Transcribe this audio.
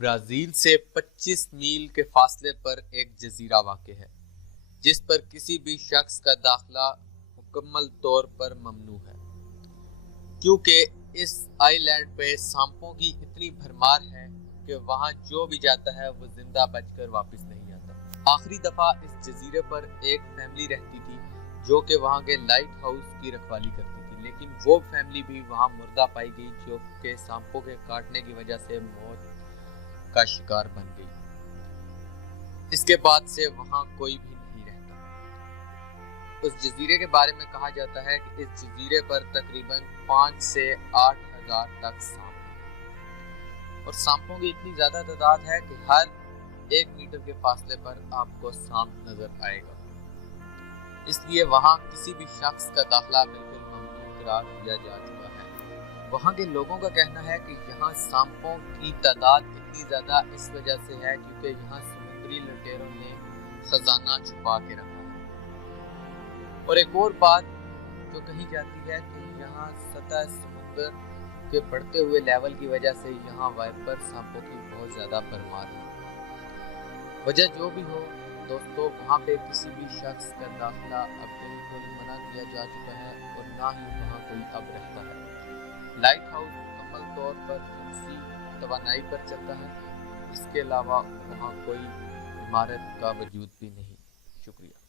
Brazil سے 25 میل کے فاصلے پر ایک جزیرہ واقع ہے جس پر کسی بھی شخص کا داخلہ مکمل طور پر ممنوع ہے، کیونکہ اس آئی لینڈ پہ سانپوں کی اتنی بھرمار ہے کہ وہاں جو بھی جاتا ہے وہ زندہ بچ کر واپس نہیں آتا۔ آخری دفعہ اس جزیرے پر ایک فیملی رہتی تھی جو کہ وہاں کے لائٹ ہاؤس کی رکھوالی کرتی تھی، لیکن وہ فیملی بھی وہاں مردہ پائی گئی جو کہ سانپوں کے کاٹنے کی وجہ سے موت کا شکار بن گئی۔ اس کے بعد سے وہاں کوئی بھی نہیں رہتا۔ اس جزیرے کے بارے میں کہا جاتا ہے کہ اس جزیرے پر تقریباً 5 سے 8 ہزار تک سانپ ہیں، اور سانپوں کی اتنی زیادہ تعداد ہے کہ ہر 1 میٹر کے فاصلے پر آپ کو سانپ نظر آئے گا۔ اس لیے وہاں کسی بھی شخص کا داخلہ بالکل ممنوع قرار دیا جا چکا ہے۔ وہاں کے لوگوں کا کہنا ہے کہ یہاں سانپوں کی تعداد اتنی زیادہ اس وجہ سے ہے کیونکہ یہاں سمندری لٹیروں نے خزانہ چھپا کے رکھا ہے۔ اور ایک اور بات جو کہی جاتی ہے کہ یہاں سطح سمندر کے بڑھتے ہوئے لیول کی وجہ سے یہاں وائپر سانپوں کی بہت زیادہ بھرمار ہے۔ وجہ جو بھی ہو دوستو، وہاں پہ کسی بھی شخص کا داخلہ اب بالکل منع کیا جا چکا ہے اور نہ ہی وہاں کوئی اب رہتا ہے۔ لائٹ ہاؤس مکمل طور پر شمسی توانائی پر چلتا ہے، اس کے علاوہ وہاں کوئی عمارت کا وجود بھی نہیں۔ شکریہ۔